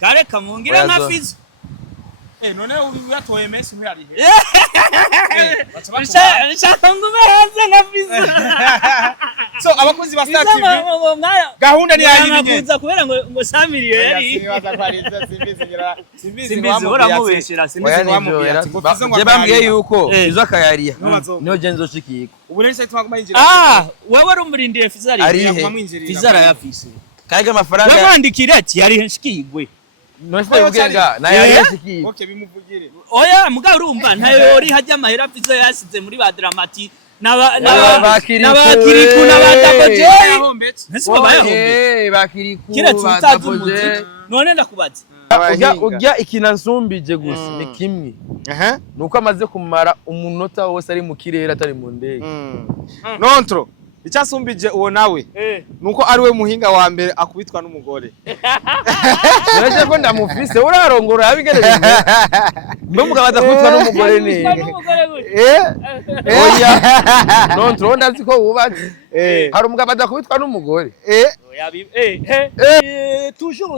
Kare kamungira nka Fizo. None uyatoye Messi ntiyari he. Nshaka hanze nka Fizo. So abakozi ba Star TV gahunda ni yayi nyine. Kuza kubera ngo Samiriyo yari. Simbizi uramubeshera Simbizi wamubwira ati ngo Fizo ngo bambwiye yuko Fizo akayariya niyo genzo shikiko. Ubu nese ahitwa kumayinjira. Wewe arumurindiye Fizo ari. Fizo arayafise. Kage amafaranga bamwandikira ati yari henshikigwe. Nose ugenga na yari henshikigwe. Okay bimuvugire. Oya mugabo urumva ntayo yori hajya amahera Fizo yasize muri ba Dramati n'abakiriku n'abadaboje. Nese babayahombe. Bakiriku badaboje. None ndakubaza. Ujya ikinansumbije gusa ni kimwe. Nuko amaze kumara umunota wose ari mu kirere atari mu ndege. Nontro icyasumbije uwo nawe nuko ari we muhinga wa mbere akubitwa n'umugore. Naraje ko ndamufise urarongora yabigereye. Mbe mugabaza kubitwa n'umugore ni. Oya. Nontro ndazi ko wubatse. Hari umugabaza kubitwa n'umugore. Toujours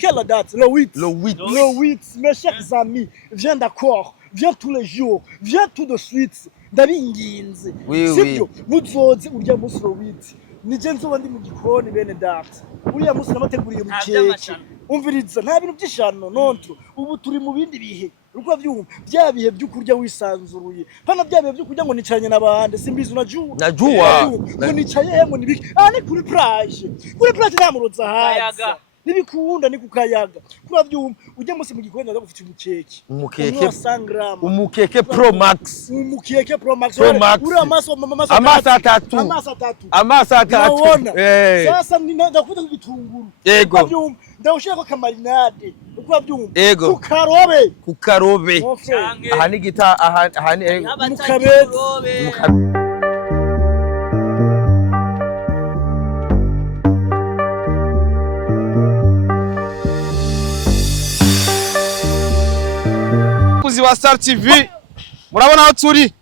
quelle date? Le 8. Le 8. Le 8, mes chers amis, viens d'accord. Viens tous les jours. Viens tout de suite. Ndabinginze. Sibyo muzoze urya musi lo 8. Nije nzoba ndi mu gikoni bene data. Uriya musi namateguriye mu keke. Umviriza nta bintu by'ishano Nontro. Ubu turi mu bindi bihe. Ruko byumva bya bihe by'ukurya wisanzuruye. Pana bya bihe by'ukurya ngo nicanye nabahande simbizi unajua. Najua. Ngo nicaye ngo nibiki. Ni kuri plage. Kuri plage namuroza haza. Nibikunda ni kukayaga. Kura byumva ujye musi mu gikoni ndaza gufite umukeke. Umukeke Pro Max. Umukeke Pro Max. Uri amasa atatu. Sasa ndakuta kubitunguru. Yego. Ndawushaka kamarinade. Ukwa byumva. Yego. Kukarobe. Aha ni gita aha ni mukabezi. Wa Star TV murabona aho turi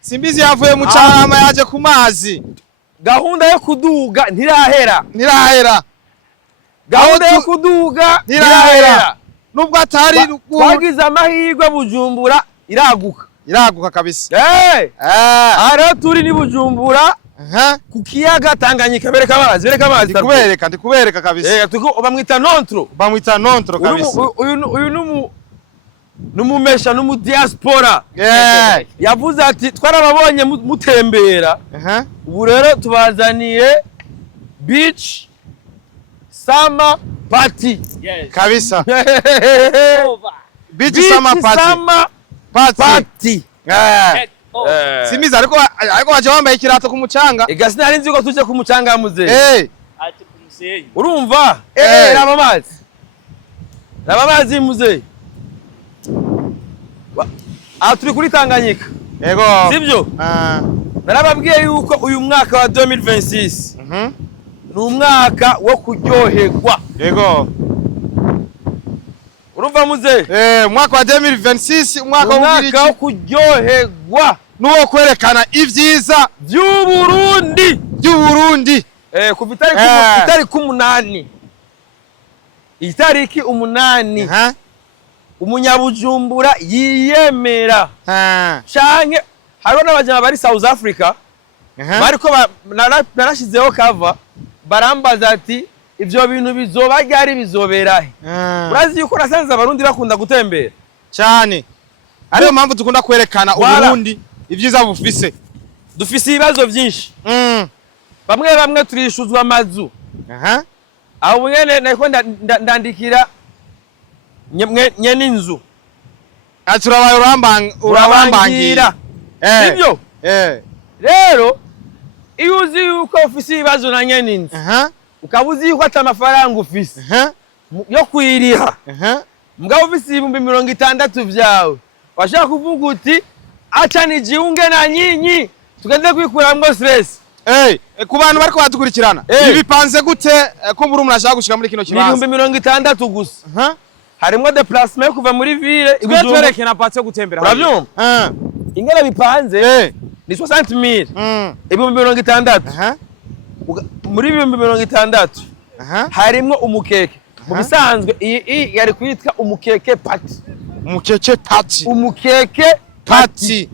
Simbizi yavuye mu cyarama yaje ku mazi. Gahunda yo kuduga ntirahera. Gahunda yo kuduga ntirahera. Nubwo atari twagize amahirwe Bujumbura iraguka kabisa. Ara turi ni Bujumbura ku kiyaga Tanganyika bereka amazi ndikubereka kabisa. Bamwita Nontro kabisa. Uyu numumesha numu diaspora. Yavuze ati twarababonye mutembera. Ubu rero tubazaniye beach summer party kabisa. Beach summer party. Simbizi ariko waje wambaye ikirato ku mucanga. Igasi nari nzi ko tuje ku mucanga muze. Ati ku musenyi. Urumva? Raba mazi muze. Turi kuri Tanganyika. Yego. Sibyo? Narababwiye yuko uyu mwaka wa 2026 ni umwaka wo kuryoherwa. Yego. Urumva muze? Mwaka wa 2026 umwaka wo kuryoherwa. Nuwo kwerekana ivyiza by'Uburundi. Kuva itariki 8 umunyabujumbura yiyemera canke hariho n'abajama bari South Africa bariko narashizeho cover barambaza ati ivyo bintu bizoba ryari bizoberahe. Urazi yuko nasanze abarundi bakunda gutembera cyane, ariyo mpamvu dukunda kwerekana Uburundi ivyiza bufise. Dufise ibibazo byinshi. Bamwe turishuzwa amazu. Aho mwene nako ndandikira nyene inzu. Aturabaye urabambangira. Sibyo? Rero iyo uzi yuko ufise ibibazo na nyene inzu. Ukabuzi yuko atamafaranga ufise. Yo kwiriha. Mugabo ufise 60,000 vyawe. Washaka kuvuga uti acha nijiunge na nyinyi tugende kwikuramwo stress. Ku bantu bariko badukurikirana ibipanze gute ko muri murashaka gushika muri kino kibanza? 60,000 gusa. Harimo déplacement kuva muri ville twereke na patio gutembera. Uravyumva? Ingera bipanze ni 60,000. 60,000. Muri 60,000 harimo umukeke. Mu bisanzwe iyi yari kwitwa umukeke party. Umukeke party. Umukeke party.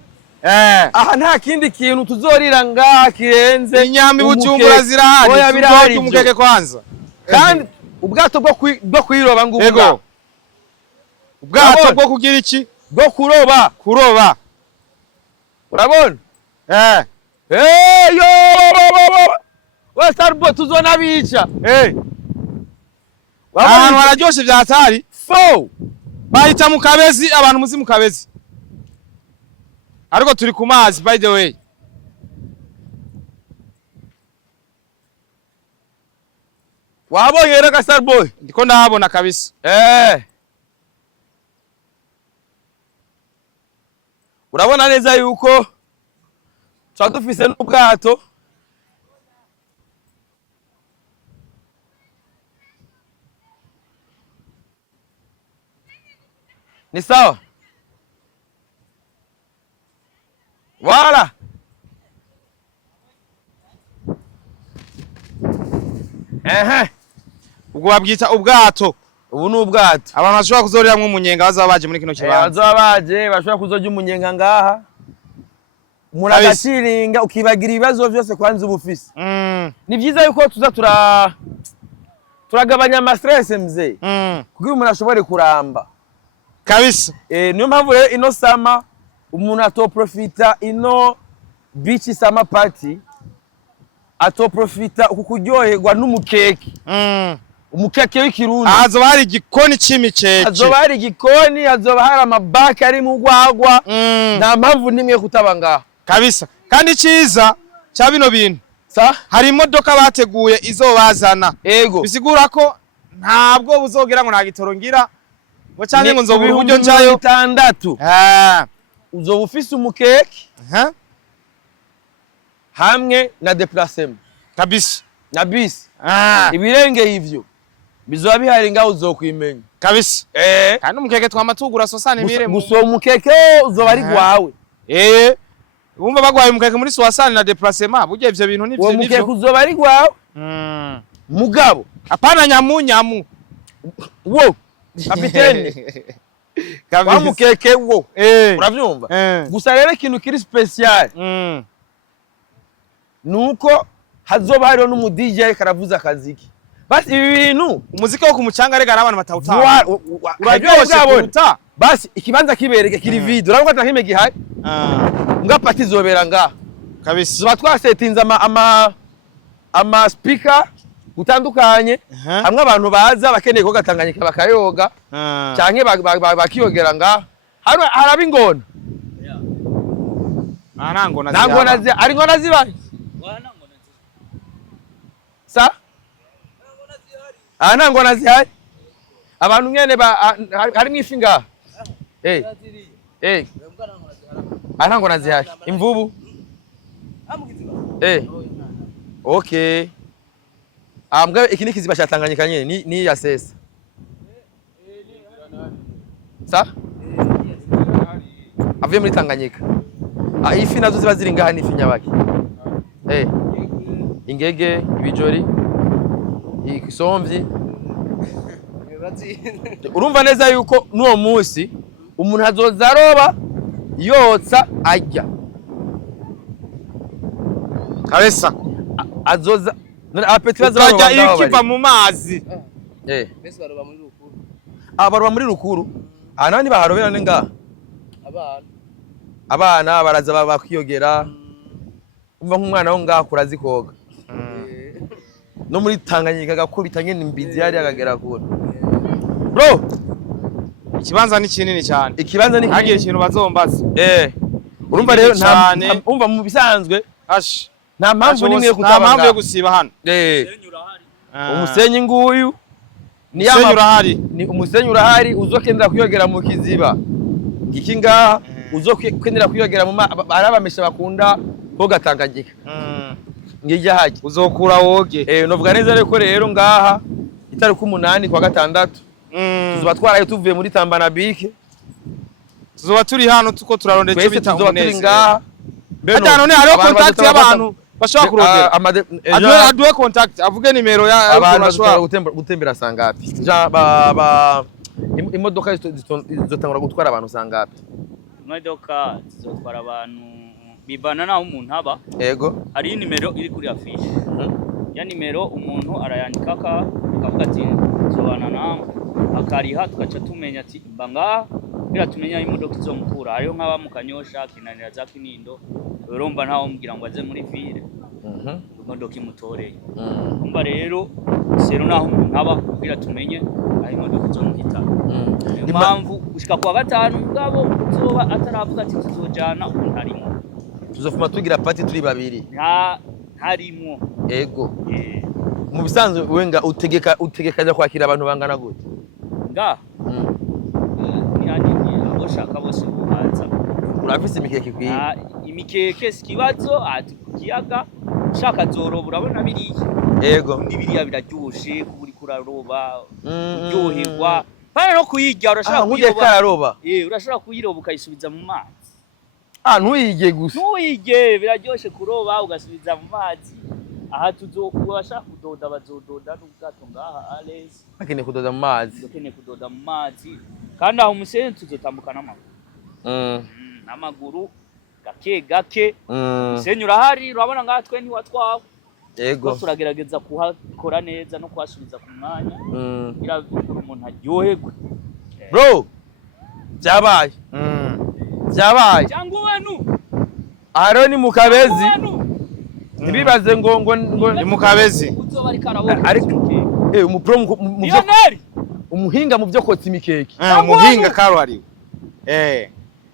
Aha nta kindi kintu tuzorira ngaha kirenze inyama Bujumbura zirahari. Oya birahari umukeke kwanza. Kandi ubwato bwo kuyiroba ngubwa. Ubwato bwo kugira iki? Bwo kuroba. Kuroba. Urabona? Yo! We Starboy tuzona bica. Abantu bararyoshe byatari. Bahita mu Kabezi, abantu muzi mu Kabezi. Ariko turi ku mazi by the way. Wabonye rero ka Starboy? Ndiko ndahabona kabisa. Urabona neza yuko dufise n'ubwato. Ni sawa? Wala. Ubwo babwita ubwato. Ubu ni ubwato. Abantu bashobora kuzoriramwe umunyenga bazabaje muri kino kibanza. Bazabaje bashobora kuzorya umunyenga ngaha. Muragaciringa ukibagira ibibazo byose kwanza ubufise. Ni byiza yuko tuza turagabanya ama stress mzee. Kugira umuntu ashobore kuramba. Kabisa. Niyo mpamvu rero ino sama umuntu atoprofita ino beach sama party atoprofita ukukuryoherwa n'umukeke. Umukeke w'ikirundi. Azoba hari igikoni c'imicece. Azoba hari igikoni, azoba hari amabaki ari mu gwagwa. Nta mpamvu nimwe kutaba ngaha. Kabisa. Kandi ciza cya bino bintu. Hari imodoka bateguye izobazana. Bisigura ko ntabwo buzogera ngo nagitoro ngira. Ngo cyane ngo nzobura uburyo njayo 6. Uzoba ufise umukeke. Hamwe na déplacement. Kabisa. Na bisi. Ibirenge ivyo bizoba bihari ngaho uzokwimenya. Kabisa. Kandi umukeke twamatugura sosane bire mu. Guso umukeke uzoba ari gwawe. Wumva bagwaye umukeke muri sosane na déplacement burya ivyo bintu nivyo. Uwo mukeke uzoba ari gwawe. Mugabo apana nyamu. Wo kapiteni. Wa mukeke wo. Uravyumva? Gusa rero ikintu kiri special. Nuko hazoba hariho n'umu DJ karavuza akaziki. Basi ibi bintu umuziki wo kumucanga rega n'abantu batawutanga. Urabyoshe kuruta. Basi ikibanza kibereke kiri video. Urabona ko atakime gihari? Nga party zobera nga. Kabisa. Zuba twasetinza ama speaker utandukanye. Hamwe abantu baza bakeneye ko gatanganyika bakayoga. Canke bakiyogera nga. Hano haraba ingona. Nangona zi ari ngona zibaye. Sa? Nangona zihari. Abantu nyene hari mwifi nga. Nangona zihari. Imvubu. Okay. Mbwa iki ni kiziba cyatanganyika nyene ni ya sesa. Sa? Avuye muri Tanganyika. Ifi nazo ziba ziri ngaha ni ifi nyabaki. Ingege, ibijori, ikisomvyi. Urumva neza yuko nuwo munsi umuntu azoza aroba yotsa ajya. Kabisa. Azoza apeti bazaroba ngaho ikiva mu mazi. Bese baroba muri rukuru. Baroba muri rukuru. Nani baharobera nenga? Abana baraza bakiyogera. Umva nk'umwana wo ngaha kurazi koga. No muri Tanganyika gakubita nyene imbizi yari akagera kure. Bro, ikibanza ni kinini cyane. Ikibanza ni hagiye ikintu bazombaza. Urumva rero umva mu bisanzwe nta mpamvu nimwe kutabanga. Nta mpamvu yo gusiba hano. Umusenyi nguyu ni urahari. Ni umusenyi urahari uzokendera kuyogera mu kiziba. Iki ngaha uzokendera kuyogera mu arabamesha bakunda koga Tanganyika. Ngijya haje uzokura woge. Novuga neza reko rero ngaha itariko 8 kwa gatandatu. Tuzoba twaraye tuvuye muri Tambanabike. Tuzoba turi hano tuko turarondera cyo bita umunezero. Hata none hariho contact y'abantu bashobora kurondera aduwe contact avuge nimero ya abantu bashobora gutembera sangapi imodoka zizotangura gutwara abantu sangapi imodoka zizotwara abantu bibana naho umuntu aba yego hari nimero iri kuri afishe ya nimero umuntu arayandika akavuga ati zobana nawe akariha tugaca tumenya ati mbanga bira tumenya imodoka izomukura ariyo nk'aba mu Kanyosha Kinanira za Kinindo urumva ntaho mugira ngo aze muri ville imodoka imutoreye umva rero sero naho umuntu aba bira tumenye aho imodoka izomuhita impamvu gushika kwa gatanu mugabo uzoba ataravuga ati tuzojana ntarimo tuzofuma tugira party turi babiri harimo ego mu bisanzwe wenga utegeka kwakira abantu bangana gute nga shaka bose ubanza urafise imikeke kwiye imikeke sikibazo ati kukiyaga shaka zoroba urabona biriye yego biriya biraryoshe kuri kuraroba uryoherwa pana no kuyirya urashaka kuyiroba urashaka kuyiroba ukayisubiza mu mazi ntuyige gusa ntuyige biraryoshe kuroba ugasubiza mu mazi aha tuzobashaka kudoda bazododa n'ubwato ngaha Ales akene kudoda mu mazi kandi aho umusenyi tuzotambukana n'amaguru gake umusenyi urahari urabona ngaha twe ntiwatwawe yego turagerageza kuhakora neza no kuhasubiza ku mwanya biravugura umuntu aryoherwe bro byabaye cyangwa wenu aharo ni mu Kabezi ntibibaze ngo ni mu Kabezi uzoba ari karawo umupro umuhinga mu byo kotsa imikeke umuhinga karuhariwe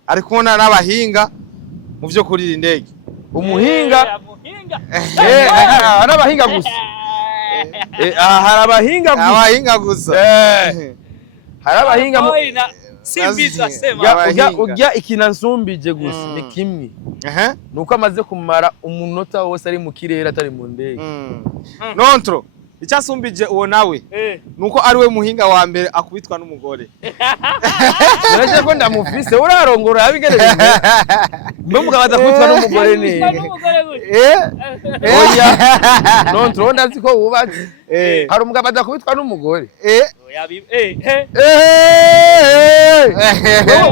ari kubona n'abahinga mu byo kurira indege umuhinga n'abahinga gusa hari abahinga gusa hari abahinga simbiza sema ujya ikinansumbije gusa ni kimwe nuko amaze kumara umunota wose ari mu kirere atari mu ndege nontro icyasumbije uwo nawe nuko ari we muhinga wa mbere akubitwa n'umugore naraje ko ndamufise urarongora yabigereye mbe mukabaza kubitwa n'umugore ni oya nontro ndazi ko wubatse hari umugabo adakubitwa n'umugore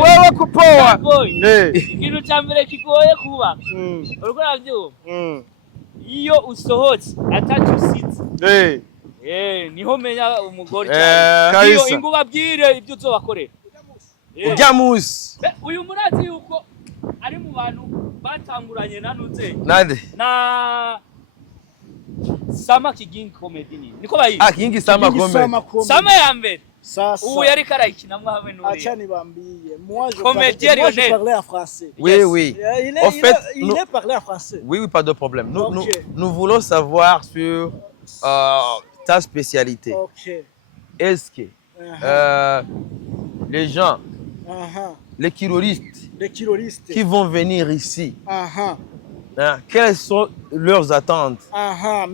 wewe kupoa ikintu cya mbere kigoye kuba uriko uravyumva iyo usohotse atacusize niho menya umugore cyane iyo inguba bwire ibyo uzobakorera urya musi uyu murazi yuko ari mu bantu batanguranye nanuze nande na Sama King Comedy niko bayi King Sama Comedy Sama ya mbere ubu yari karayikina mwa hamwe n'uri acha nibambie moi je parlais en français oui en fait il est parlé en français oui pas de problème nous voulons savoir sur ta spécialité est-ce que les gens les kiloristes qui vont venir ici quelles sont leurs attentes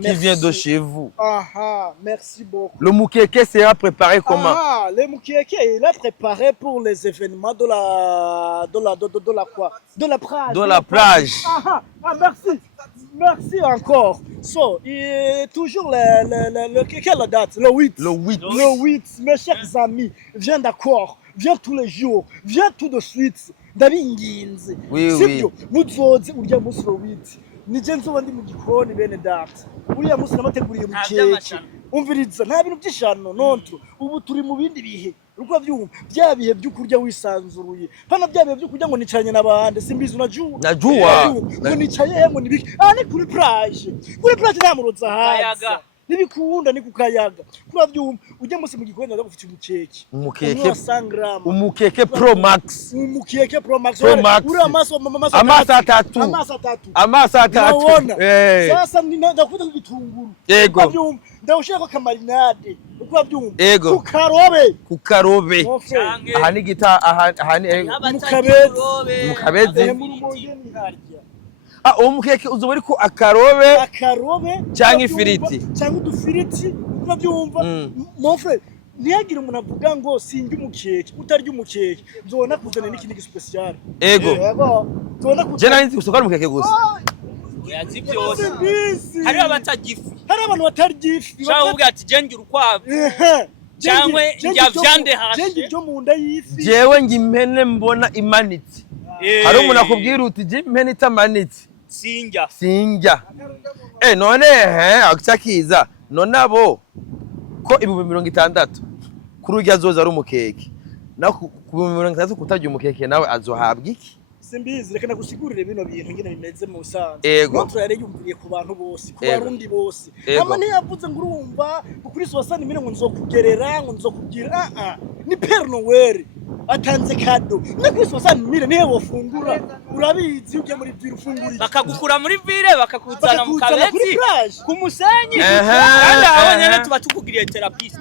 qui viennent de chez vous? Merci beaucoup. Le moukeke sera préparé comment? Le moukeke il est préparé pour les événements de la plage. Merci encore. So, toujours quelle date? Le 8. Le 8. Le 8, mes chers amis, viens d'accord. Viens tous les jours. Viens tout de suite. Ndabinginze. Sibyo muzoze urya musi ro 8. Nije nzoba ndi mu gikoni bene data. Uriya musi namateguriye mu keke. Umviriza nta bintu by'ishano nontro. Ubu turi mu bindi bihe. Ruko byumva bya bihe by'ukurya wisanzuruye. Pana bya bihe by'ukurya ngo nicanye nabande simbizi najua. Ngo nicaye hemo nibiki. Ni kuri plage. Kuri plage namuroza haza. Nibikunda ni kukayaga kuravyumva ujye musi mu gikoni ndaza gufite umukeke Pro Max uri amasa atatu sasa ndakufite igitunguru yego ndawushaka kamarinade yego kukarobe aha ni gita aha ni mukabezi umukeke uzoba ariko akarobe cyangwa ifiriti cyangwa udufiriti urabyumva mon frère ntiyagire umuntu avuga ngo sinjye umukeke utarya umukeke nzobona kuzana n'ikindi special ego je nari nzi gusukara umukeke gusa yazi byose hari abatagifi hari abantu batarya ifi cyangwa uvuga ati jenge urukwavu cyangwa njyavyande hashe jenge ryo mu nda y'ifi jewe ngi impene mbona imanitse hari umuntu akubwira uti je impene itamanitse sinjya none akiza none abo ko ibihumbi 60 kurujya azoza ari umukeke na ku bihumbi 60 kutajya umukeke nawe azohabwa iki simbizi reka nagusigurire bino bintu ngene bimeze mu Busanza notre yari yumviriye ku bantu bose ku barundi bose ama ntiyavuze ngo urumva kuri 60 mille ngo nzokugerera ngo nzokubwira ni Père Noël atanze kado na kuri 60 mille nihe wofungura urabizi ujye muri vire ufungura bakagukura muri vire bakakuzana mu kabezi ku musenyi kandi aho nyene tuba tukugiriye therapist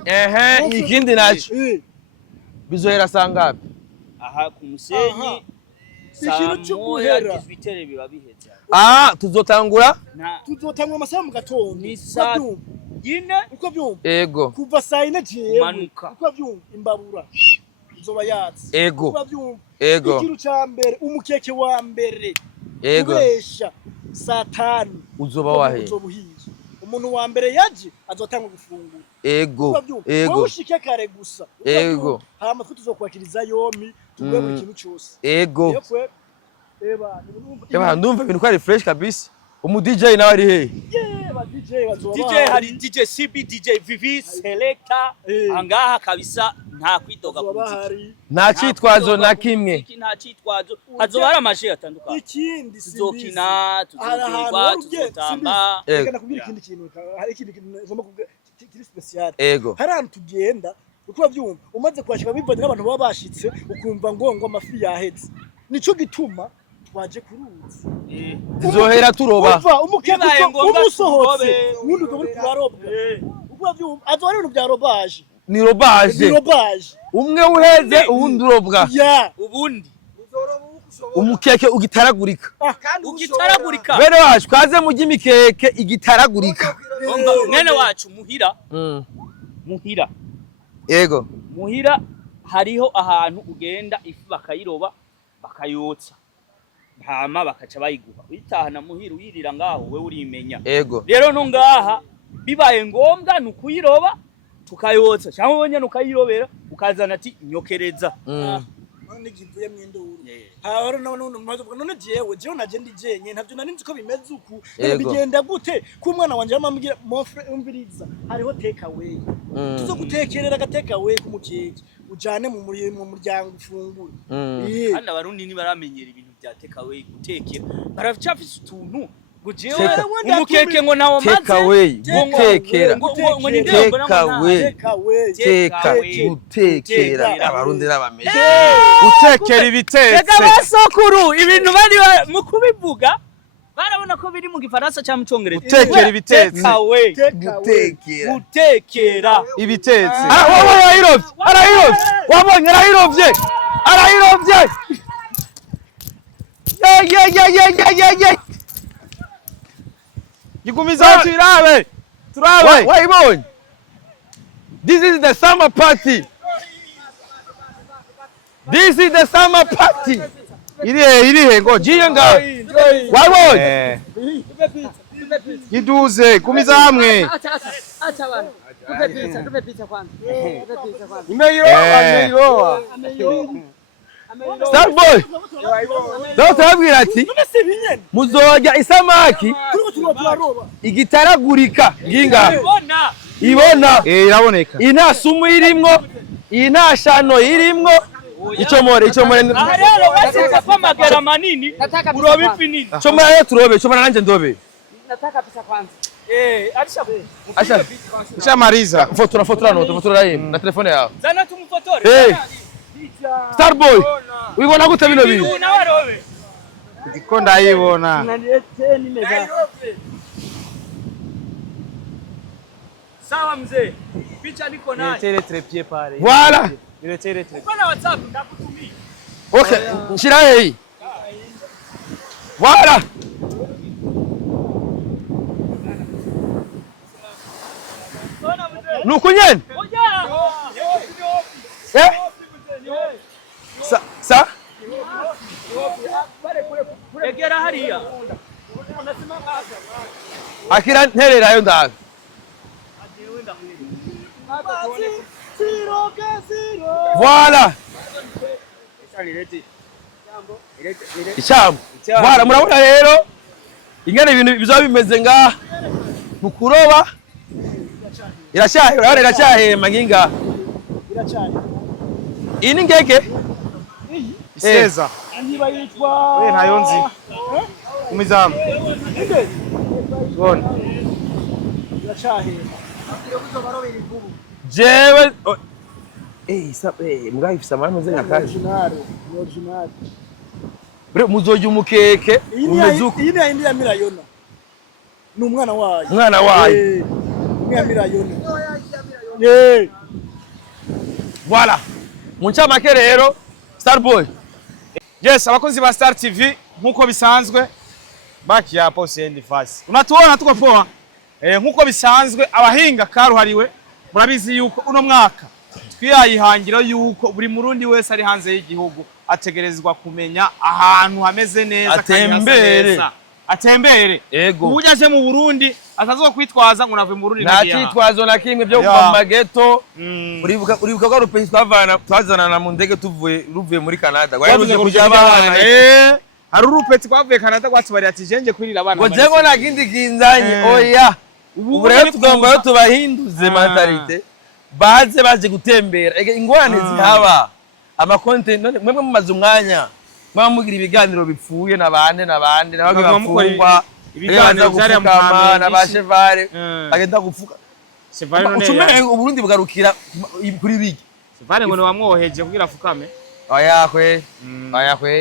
ikindi naco bizohera sangapi aha ku musenyi ikintu cyo guhera bitere biba bihetse tuzotangura amasaha mu gatondo ni saa yine uko byumva ego kuva saa 4 jewe uko byumva imbabura uzoba yatse uko byumva ikintu ca mbere umukeke wa mbere kubesha saa 5 uzoba wahe umuntu wa mbere yaje azotanga gufungura wowe ushike kare gusa hama twe tuzokwakiriza yomi tugwe buri kintu cyose ndumva ibintu ko ari fresh kabisa umu DJ nawe ari he DJ hari DJ CB DJ Vivi Selector angaha kabisa nta kwidoga kubiti nta cyitwazo na kimwe nta cyitwazo hazobara amaje atandukanye ikindi tuzokina tuzogirwa tuzotamba reka nakubwira ikindi kintu hari ikindi ngomba kuvuga kiri special hari ahantu tugenda uko byumva umaze kwashika bivanye n'abantu baba bashitse ukumva ngo amafi yahetse nico gituma twaje kuruzi tuzohera turoba umukeke umusohotse wundi uri kurarobwa uko byumva azora ibintu bya robaje ni robaje umwe uheze uwundi urobwa ubundi umukeke ugitaragurika bene wacu kaze mujye imikeke igitaragurika mwene wacu muhira yego muhira hariho ahantu ugenda ifi bakayiroba bakayotsa hama bakaca bayiguha uyitahana muhira uyirira ngaho we urimenya rero no ngaha bibaye ngombwa nukuyiroba tukayotsa cyangwa ubonye nukayirobera ukazana ati nyokereza none givuye mwinduru haro none jewe naje ndijenye ntavyo nari nzi ko bimeze uku bigenda gute ku mwana wanje amambwira mofre umviriza hariho take away tuzogutekerera gateka away ku mukeke ujane mu muryango ufungura kandi abarundi ni baramenyera ibintu bya take away gutekera barafise utuntu gujewe umukeke ngo nawo maze take away gutekera gutekera abarundi n'abamenye gutekera ibitetse rega basokuru ibintu bari mu kubivuga barabona ko biri mu gifaransa cyangwa mu cyongereza gutekera ibitetse gutekera ibitetse wabonye arayirovye gigumiza turabe wayibonye this is the summer party irihe ngo jiye nga wayibonye giduze gumiza hamwe tupe pizza kwanza imeiroa Starboy Dr. ati muzoja isamaki igitaragurika nginga ibona iraboneka ina sumu irimwo ina shano irimwo icomore aha rero basize ko magara manini urobe ifi nini icomora rero turobe icomora nanje ndobe nataka pizza kwanza Acha Mariza fotora na telefone yawe zana tumufotore Starboy wibona gute bino bintu ndiko ndayibona sawa mzee picha niko nayo niletee trepied pale voilà niletee trepied uko na WhatsApp ndakutumia okay nshira hii voilà nukunyeni sa egera hariya akira ntererayo ndaga voilà icambo voilà murabona rero ingene ibintu bizaba bimeze ngaha mu kuroba iracyahema nginga iyi ni ngeke iseza niba yitwa we ntayo nzi umizamu gone iracahema jewe mbwa ifise amano ze nyakaje original bre muzoje umukeke umezuko iyi ni ya Mirayona ni umwana wayo ni ya Mirayona voilà muncamake rero Starboy. Yes, abakozi ba Star TV nkuko bisanzwe baki ya pose endi fasi. Unatuona tuko poa. Nkuko bisanzwe abahinga karuhariwe murabizi yuko uno mwaka twiyayihangiro yuko buri murundi wese ari hanze y'igihugu ategerezwa kumenya ahantu hameze neza atembere. Ego. Ubujaje mu Burundi atazo kwitwaza ngo nave mu Burundi nagiye. Nta cyitwazo na kimwe byo kuva mageto. Uribuka ko rupe twazana mu ndege ruvuye muri Canada. Waje kujya abana. Hari urupeti kwavuye Canada gwatubari ati jenje kwirira abana. Ngo jengo nakindi kinzanye oya. Ubu rero tugomba tubahinduze mentalite. Baje gutembera. Ingwane zihaba. Ama content none mwemwe mumaze umwanya. Mwamugira ibiganiro bipfuye nabande nabagafungwa. Ibiganiro byari amukama nabashevare agenda gufuka. Sevare none. Uburundi bugarukira kuri bigi. Sevare ngo wamwoheje kugira afukame. Aya kwe.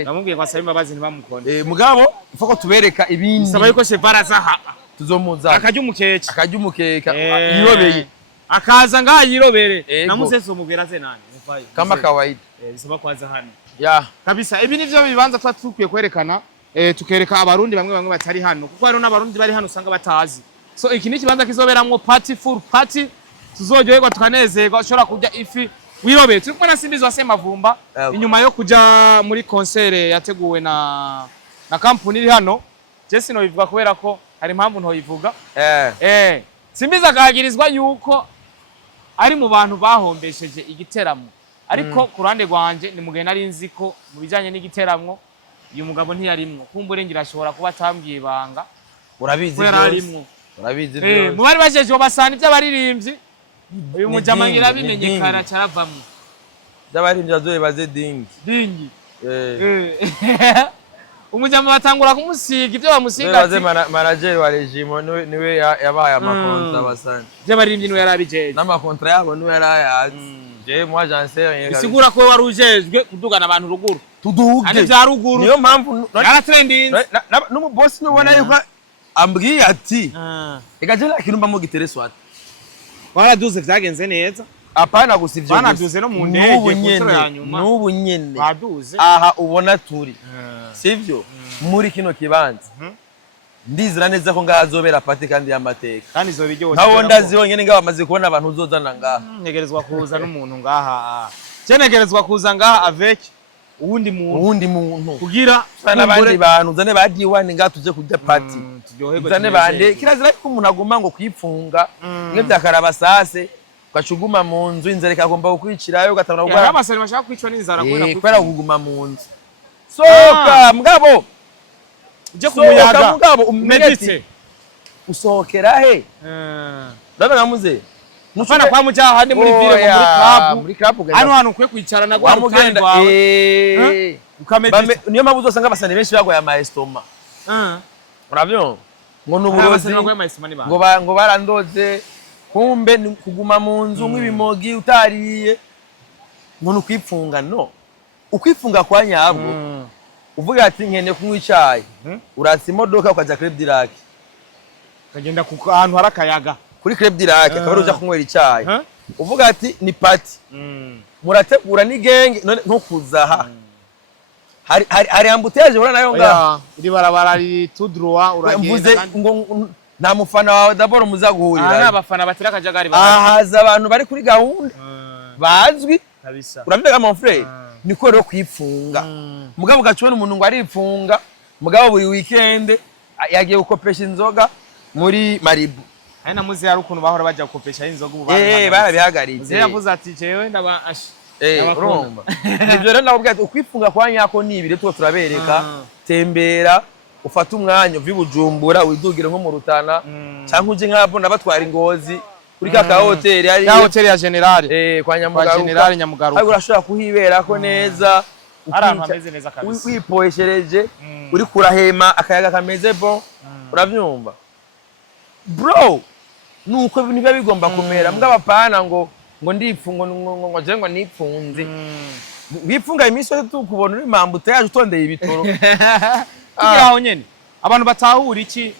Namubwiye ko asaba imbabazi ntibamukonde. Mugabo ifako tubereka ibindi. Saba yuko Sevare azaha. Tuzomuza. Akajya umukeke. Yirobeye. Akaza ngaha yirobere. Namuseso mubwira ze nani. Kama kawaida. Bisaba kwaza hano. Ya. Kabisa ibi nivyo bibanza twatukuye kwerekana tukereka abarundi bamwe batari hano kuko hari n'abarundi bari hano usanga batazi. So iki ni kibanza kizoberamwo party full party tuzoryoherwa tukanezerwa ushobora kujya ifi wirobeye turi kumwe na Simbizi wa Semavumba inyuma yo kuja muri concert yateguwe na company iri hano Jesse no bivuga kubera ko hari impamvu nto yivuga Simbizi akagirizwa yuko ari mu bantu bahombesheje igiteramo ariko kurande gwanje ni mugenda ari nziko mu bijanye n'igiteramwo uyu mugabo ntiyarimwo kumbure ngira ashobora kuba atambwiye banga urabizi byose mu bari bajeje basana iby'abaririmbyi uyu mujama ngira bimenyekana caravamwe by'abaririmbyi bazoye baze dingi umujama batangura kumusiga ibyo bamusiga ati manager wa regime niwe yabaye amakontra basana by'abaririmbyi niwe yarabijeje n'amakontra yabo niwe yarayazi moi j'enseigne bisigura ko warujejwe kudugana abantu ruguru tuduge ane bya ruguru niyo mpamvu yara trending no boss nubona yuko ambwiye ati egaje nakirumba mu gitereswata waraduze vyagenze neza apana gusivyo banaduze no mu ndege kuntro ya nyuma n'ubu nyene baduze aha ubona turi sivyo muri kino kibanza ndizira neza ko ngazobera pati kandi y'amateka kandi zo biryo naho ndazibonye nga bamaze kubona abantu uzozana ngaha ntegerezwa kuza n'umuntu ngaha cyenegerezwa kuza ngaha avec uwundi muntu kugira n'abandi bantu zane bagiwani ngaha tuje kujya pati zane bande kirazira ko umuntu agomba ngo kwipfunga nge byakarabasase ukacuguma mu nzu inzara ikagomba gukwicirayo ugatanga gukora amasari mashaka kwicwa n'inzara kwera kuguma mu nzu soka mugabo je kumuyaga mugabo umedite usohokera he ndabaga muze mufana kwa mujaha hande muri ville muri club hano kwe kwicara na gwa mugenda ukamedite niyo mpamvu uzosanga abasane benshi bagoye amaestoma urabyo ngo nuburozi ngo barandoze kumbe kuguma mu nzu nk'ibimogi utariye ngo nukwipfunga no ukwifunga kwa nyabwo uvuga ati nkene kunywa icyayi uratse imodoka ukaja Club Dirac kagenda ku ahantu harakayaga kuri Club Dirac akaba uja kunywera icyayi uvuga ati ni party murategura ni genge none ntukuzaha hari ambutege ura nayo ngaha iri barabara ri tout droit uragenda ngo nta mufana wawe d'abord muzaguhurira n'abafana batira kajagari ahaza abantu bari kuri gahunda bazwi kabisa uramvega mon frère niko rero kwipfunga mugabo gacubona umuntu ngo aripfunga mugabo buri weekend yagiye gukopesha inzoga muri Maribu. Ari na muzi hari ukuntu bahora bajya gukopesha inzoga ubu barabihagaritse. Yavuze ati jewe ndaba urumva. Nivyo rero nabwo ati ukwifunga kwa nyako nibire tuko turabereka tembera ufata umwanya uvi Bujumbura widugire nko mu Rutana cyangwa uje nk'abo nabatwara Ingozi kuri ka hotel ari ya hotel ya General kwa Nyamugaruka ariko urashobora kuhiberako neza arantu ameze neza kabisa wipoeshereje uri kurahema akayaga kameze bon uravyumva bro nuko niba bigomba kumera mbwa bapana ngo ndipfungo ngo je ngo nipfunze wifunga iminsi yose tukubona uri mambuta yaje utondeye ibitoro kugira nyene abantu batahura iki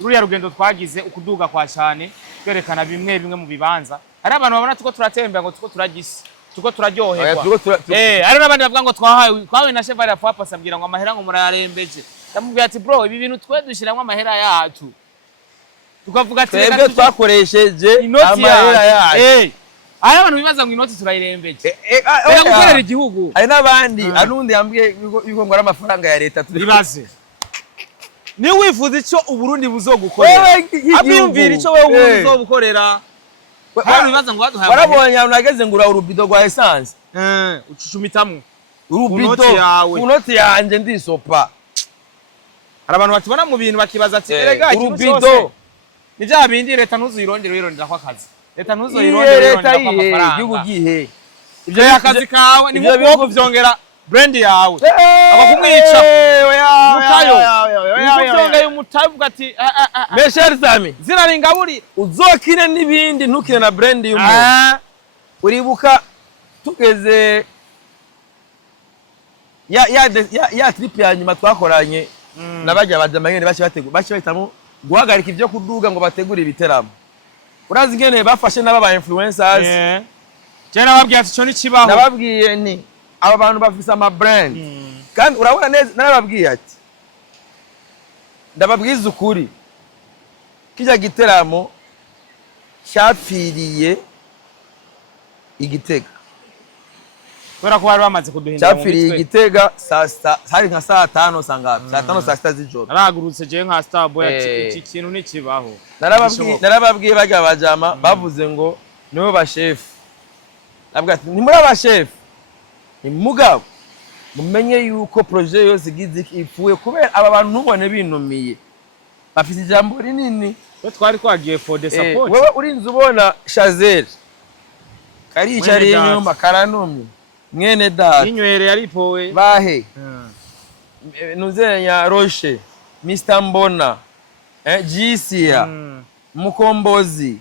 ruriya rugendo twagize ukuduga kwa cyane kwerekana bimwe mu bibanza hari abantu babona tuko turatembera ngo tuko turagisi tuko turaryoherwa hari n'abandi bavuga ngo twahawe na chef ari fapa sabwira ngo amahera ngo murayarembeje ndamubwira ati bro ibi bintu twe dushiramo amahera yacu tukavuga ati twebwe twakoresheje amahera yacu hari abantu bibaza ngo inoti turayirembeje era gukorera igihugu hari n'abandi anundi yambwiye yuko ngo ari amafaranga ya leta turibaze ni wifuza icyo uburundi buzogukorera abiyumvira icyo wewe uzobukorera hari bibaza ngo waduhaye warabonye unageze ngura urubido rwa essence ucucumitamwe urubido unoti yanje ndisopa hari abantu batubona mu bintu bakibaza ati erega urubido ni bya bindi leta ntuzuyirondera wirondera kwa kazi leta ntuzuyirondera wirondera kwa amafaranga igihugu gihe ibyo yakazi kawe ni nko kuvyongera brand yawe abakumwica mutayo uvyongeye umutayo uvuga ati Mesheri Zami ziraringaburi uzokine n'ibindi ntukine na brand y'umuntu uribuka tugeze ya trip ya nyuma twakoranye nabajya badamanyene bashi bahitamo guhagarika ibyo kuduga ngo bategure ibiteramo urazi ngene bafashe n'aba influencers cyane babwiye ati cyo ni kibaho nababwiye ni aba bantu bafise ama brand kandi urabona neza narababwiye ati ndababwiza ukuri kijya giteramo cyapfiriye Igitega kubera ko bari bamaze kuduhindura mu mitwe cyapfiriye Igitega hari nka saa 5 sangapi saa 5 saa 6 z'ijoro naragurutse je nka star boy ati iki kintu ni kibaho narababwiye bajya bajama bavuze ngo nibo ba chef nabwo ati ni muri aba chef ni mugabo mumenye yuko projet yose igize ifuye kubera aba bantu ntubone binumiye bafite ijambo rinini we twari kwagiye for the support wewe urinze ubona Chazel karicara inyuma karanumye mwene data inywere yaripowe bahe nuzenya Roche Mr Mbona Jisia Mukombozi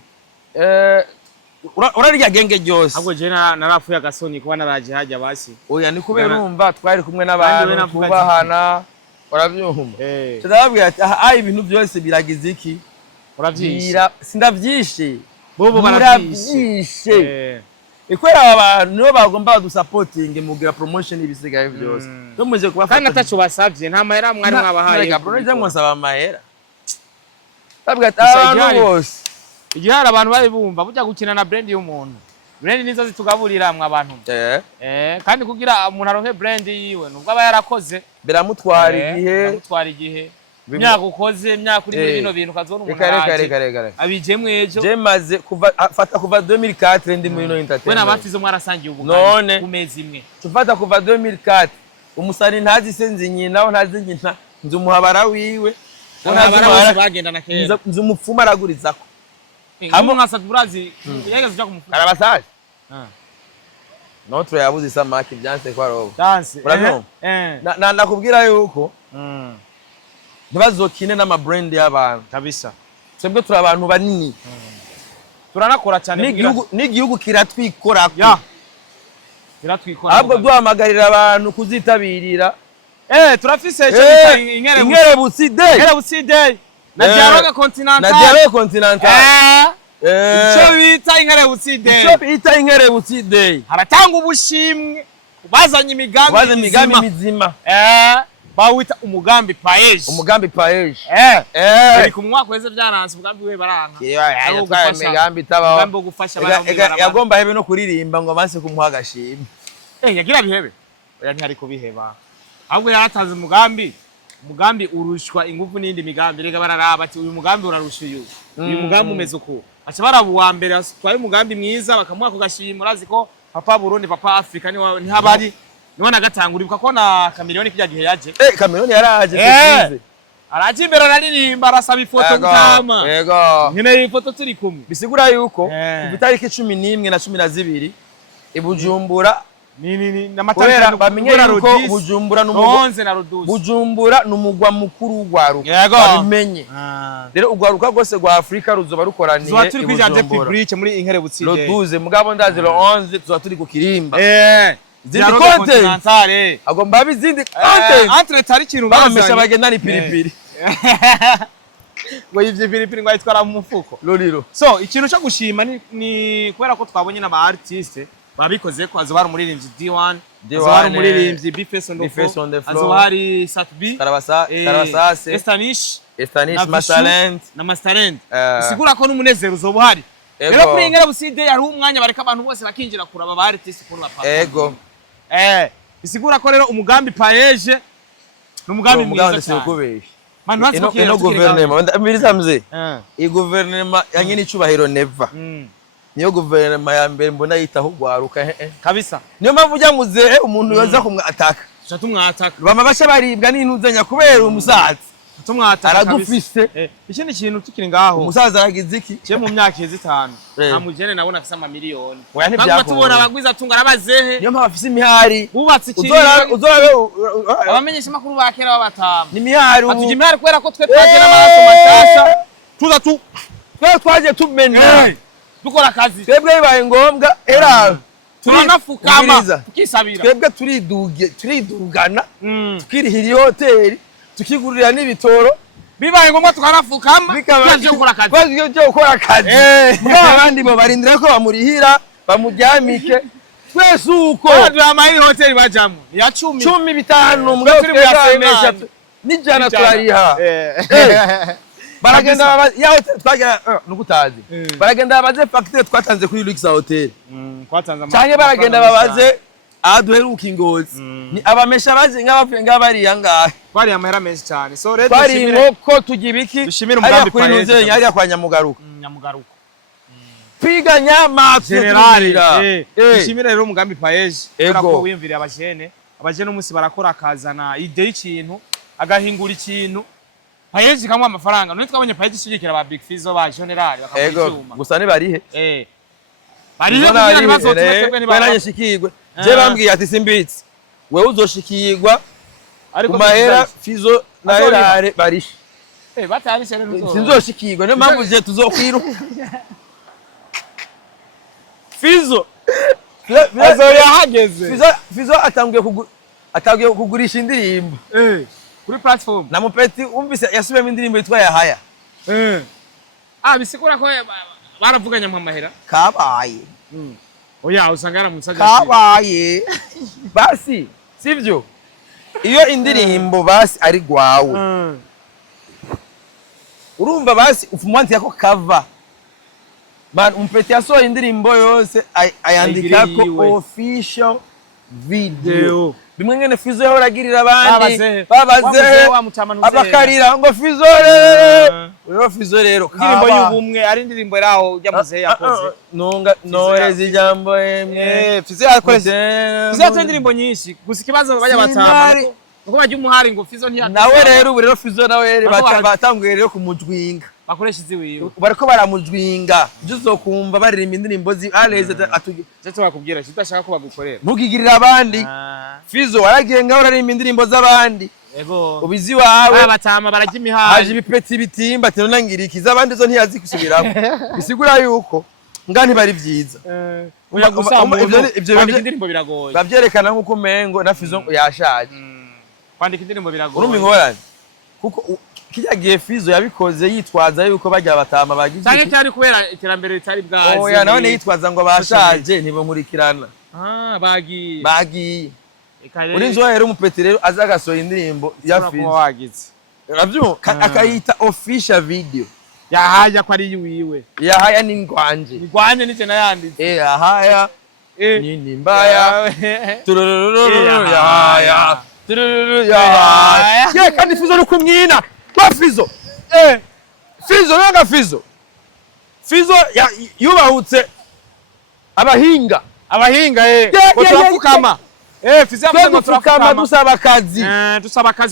urarya genge ryose ahubwo je narafuye agasoni kuba naraje hajya basi oya ni kubera urumva twari kumwe n'abantu kubahana urabyumva ndababwira ati ibintu byose biragize iki uravyishe sindavyishe bobo baravyishe ikwera abantu nibo bagomba gusupporting mugira promotion ibisigaye byose muje kubafata kandi atacu basavye nta mahera mwari mwabahaye promotion mwasaba amahera ndabwira ati abantu bose igihe hari abantu bari bumva bujya gukina na brand y'umuntu brand nizo zitugaburira mwa abantu kandi kugira umuntu aronke brand yiwe nubwo aba yarakoze biramutwara igihe myaka ukoze myaka uri muri bino bintu kazona umuntu kare abijemwe ejo je maze fata kuva 2004 ndi muri no entertainment we nabatizo mwarasangiye ubugani kumezi imwe tufata kuva 2004 umusani ntazi senzi nyina ntazi nyina nzi umuhabara wiwe bagendana kera nzi umupfuma aragurizako hamwe nkasa turazi yageze uja kumufuna arabasaje notre yabuze samaki byanse kwa robo dance nakubwira yuko ntibazokine n'ama brand y'abantu kabisa twebwe turi abantu banini turanakora cyane n'igihugu kiratwikora kiratwikora ahubwo duhamagarira abantu kuzitabirira turafise inkerebutsi day na dialogue continental icyo bita inkerebutsi day haratanga ubushimwe bazanye imigambi mizima bawita umugambi paeje iri ku mwaka wese byaranze umugambi we baranka imigambi tabaho yagomba hebe no kuririmba ngo banse kumuha agashimwe yagira bihebe oya ntari kubiheba ahubwo yaratanze umugambi umugambi urushwa ingufu n'indi migambi rega bararaba ati uyu mugambi urarusha uyu mugambi umeze uko aca baraba uwa mbere atwaye umugambi mwiza bakamuha ko gashimira urazi ko papa Burundi papa Afrika ni habari niwe nagatangura ko na Chameleone kijya gihe yaje Chameleone yaraje tuzize araje imbere araririmba arasaba ifoto gutama yego nyine ifoto turi kumwe bisigura yuko ku itariki 11 na 12 ibujumbura ni namatanga bamenye yuko Bujumbura numugwa mukuru ugwaruka babimenye rero ugwaruka rwose rwa Afrika ruzoba rukoraniye zo turi kwijanje public muri inkere butside lo 12 mugabo ndazi lo 11 tuzo turi kukirimba zindi content agomba bizindi content entre tari kintu bamesha bagenda ni pilipili ngo ivye pilipili ngo ayitwara mu mufuko loliro so ikintu cyo gushima ni kubera ko twabonye n'aba artiste babikoze ko azobara umuririmbyi D1 azobara umuririmbyi Bface on the floor azobari Satbi Karabasase Estanish Masalent na Masterend sigura ko n'umunezero uzobuhari rero kuri ingera buside yari umwanya bareka abantu bose bakinjira kuraba aba artiste ko bapapa ego bisigura ko rero umugambi paeje n'umugambi mwiza cyane ino guverinoma mbirizamze i guverinoma yanyine icubahiro neva niyo guverinoma ya mbere mbona yitaho gwaruka kabisa niyo mpamvu ujya muze umuntu yoza kumwataka tumwataka bama basha baribwa n'intuzenya kubera umusaza tumwataka aragufise ikindi kintu tukiri ngaho umusaza aragize iki cye mu myaka 5 nta mujene nabona afise amamiliyoni ntabwo tubona abagwiza tunga arabazehe niyo mpamvu afise imihari bubatse ikintu abamenyesha makuru bakera babatama ni imihari atuje imihari kwera ko twe twagera amaraso mashasha tuza twaje tumena dukora akazi twebwe bibaye ngombwa era turanafukama tukisabira twebwe turidugana tukirihira hoteli tukigurira n'ibitoro bibaye ngombwa tukanafukama twaje gukora akazi abandi bo barindira ko bamurihira bamuryamike twese uko amahiri hoteli bajamo ya 15 mbwa turi buyasomesha n'ijana twariha baragenda yaho twagira nukutazi baragenda babaze facture twatanze kuri Lux Hotel cyane baragenda babaze aduheruka ingozi ni abamesha bazi ngabapfuye ngabariya ngahe bari amahera menshi cyane so rero bari inkoko tugibiki dushimira umugambi paeje yari kwa Nyamugaruka piga nyama generali dushimira rero umugambi paeje ko wiyumvira abajene umunsi barakora akazana ide y'ikintu agahingura ikintu paeje kamwe amafaranga none twabonye paeje ishigikira ba Big Fizzo ba generali bakamucyuma gusa ni barihe barihe kugira ibibazo twebwe ni barashikirwe je bambwiye ati simbitsi wewe uzoshikirwa ku mahera Fizzo na Erare barishe batarishe rero sinzoshikirwa niyo mpamvu je tuzokwiru Fizzo yahageze Fizzo atangiye kugurisha indirimbo kuri platform na mupeti umvise yasubiyemo indirimbo yitwa Yahaya bisigura ko baravuganya mu mahera kabaye oya usanga yaramusaje kabaye basi sivyo iyo indirimbo basi ari gwawe urumva basi ufumanti yako cover man umpeti yasohoye indirimbo yose ayandika ko official video bimwe ngene Fizzo yahoragirira abandi babaze abakarira ngo Fizzo rero Fizzo rero indirimbo y'ubumwe ari indirimbo raho ujya muze yakoze nore zijambo emwe Fizzo yakoze Fizzo yakoze indirimbo nyinshi gusa ikibazo bajya batama nuko bajya umuhari ngo Fizzo nawe rero ubu rero Fizzo nawe batanguye rero kumujwinga bakoresha iziwiwe bariko baramujwinga uzokumva baririmba indirimbo zi aleze cyo bakubwira kidashaka ko bagukorera ntugigirira abandi Fizzo waragiye ngaho uririmba indirimbo z'abandi yego ubizi wawe abatama barajya imihari haje ibipeti bitimba tino nangiriki z'abandi zo ntiyazi kusubiramo bisigura yuko ngani bari byiza uya gusamba ivyo indirimbo biragoye bavyerekana nkuko mengo na Fizzo yashaje kwandika indirimbo biragoye urumva ingorane kuko kijya gihe Fizzo yabikoze yitwaza yuko bajya batama bagize cyane cyane kubera iterambere ritari bwazi oya none yitwaza ngo bashaje ntibamurikirana bagiye uri nzo rero umupeti rero azagasoya indirimbo ya Fizzo wagize uravyo akayita official video yahaya ko ari yiwe yahaya ni ngwanje nice nayanditse yahaya nini mbaya turururu yahaya ye kandi Fizo no kumwina kwa Fizo Fizo nanga Fizo yubahutse abahinga turapfukama Fizo ngo turapfukama dusaba akazi